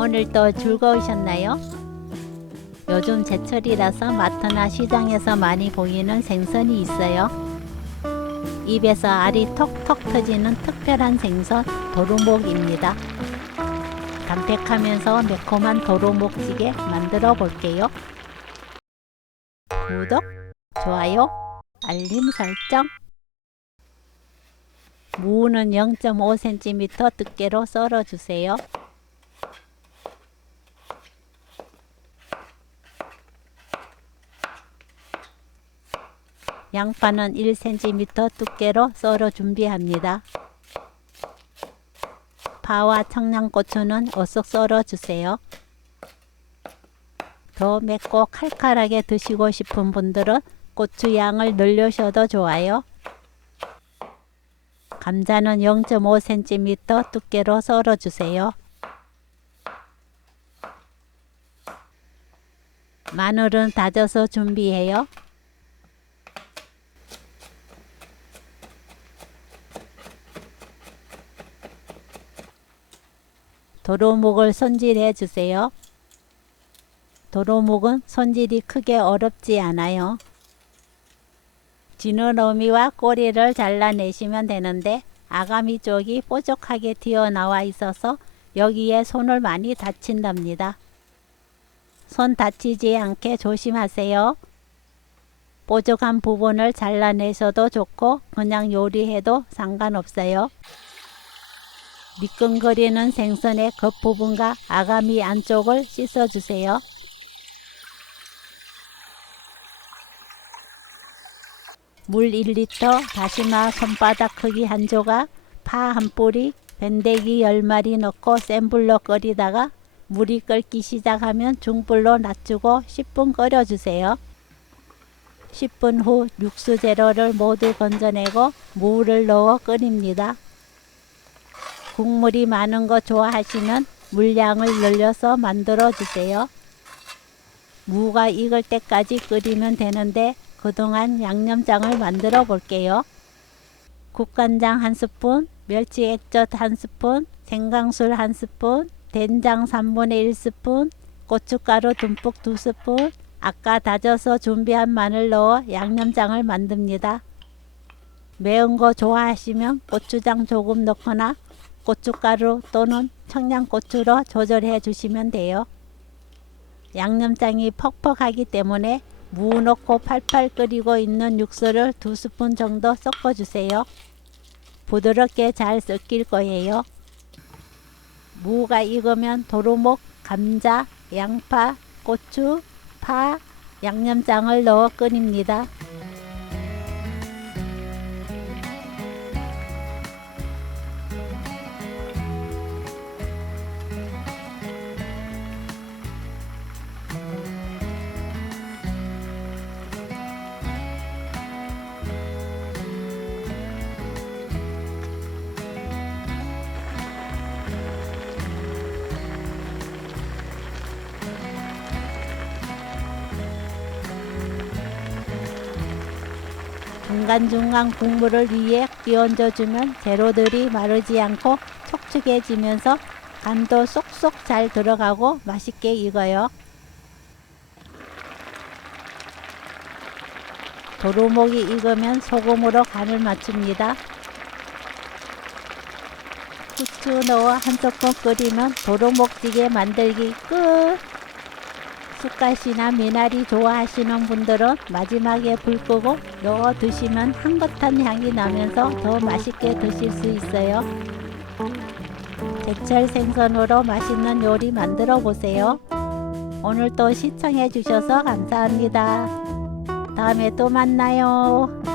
오늘도 즐거우셨나요? 요즘 제철이라서 마트나 시장에서 많이 보이는 생선이 있어요. 입에서 알이 톡톡 터지는 특별한 생선 도루묵입니다. 담백하면서 매콤한 도루묵찌개 만들어 볼게요. 구독, 좋아요, 알림 설정. 무는 0.5cm 두께로 썰어주세요. 양파는 1cm 두께로 썰어 준비합니다. 파와 청양고추는 어슷 썰어 주세요. 더 맵고 칼칼하게 드시고 싶은 분들은 고추 양을 늘려셔도 좋아요. 감자는 0.5cm 두께로 썰어 주세요. 마늘은 다져서 준비해요. 도루묵을 손질해 주세요. 도루묵은 손질이 크게 어렵지 않아요. 지느러미와 꼬리를 잘라내시면 되는데 아가미 쪽이 뾰족하게 튀어나와 있어서 여기에 손을 많이 다친답니다. 손 다치지 않게 조심하세요. 뾰족한 부분을 잘라내셔도 좋고 그냥 요리해도 상관없어요. 미끈거리는 생선의 겉부분과 아가미 안쪽을 씻어주세요. 물 1리터, 다시마 손바닥 크기 한 조각, 파 한 뿌리, ben데기 10마리 넣고 센 불로 끓이다가 물이 끓기 시작하면 중불로 낮추고 10분 끓여주세요. 10분 후 육수 재료를 모두 건져내고 무를 넣어 끓입니다. 국물이 많은 거 좋아하시면 물량을 늘려서 만들어 주세요. 무가 익을 때까지 끓이면 되는데 그동안 양념장을 만들어 볼게요. 국간장 1스푼, 멸치 액젓 1스푼, 생강술 1스푼, 된장 1/3 스푼, 고춧가루 듬뿍 2스푼, 아까 다져서 준비한 마늘 넣어 양념장을 만듭니다. 매운 거 좋아하시면 고추장 조금 넣거나 고춧가루 또는 청양고추로 조절해 주시면 돼요. 양념장이 퍽퍽하기 때문에 무 넣고 팔팔 끓이고 있는 육수를 2스푼 정도 섞어 주세요. 부드럽게 잘 섞일 거예요. 무가 익으면 도루묵, 감자, 양파, 고추, 파, 양념장을 넣어 끓입니다. 중간중간 국물을 위에 끼얹어주면 재료들이 마르지 않고 촉촉해지면서 간도 쏙쏙 잘 들어가고 맛있게 익어요. 도루묵이 익으면 소금으로 간을 맞춥니다. 후추 넣어 1스푼 끓이면 도루묵찌개 만들기 끝! 쑥갓이나 미나리 좋아하시는 분들은 마지막에 불 끄고 넣어 드시면 향긋한 향이 나면서 더 맛있게 드실 수 있어요. 제철 생선으로 맛있는 요리 만들어 보세요. 오늘도 시청해 주셔서 감사합니다. 다음에 또 만나요.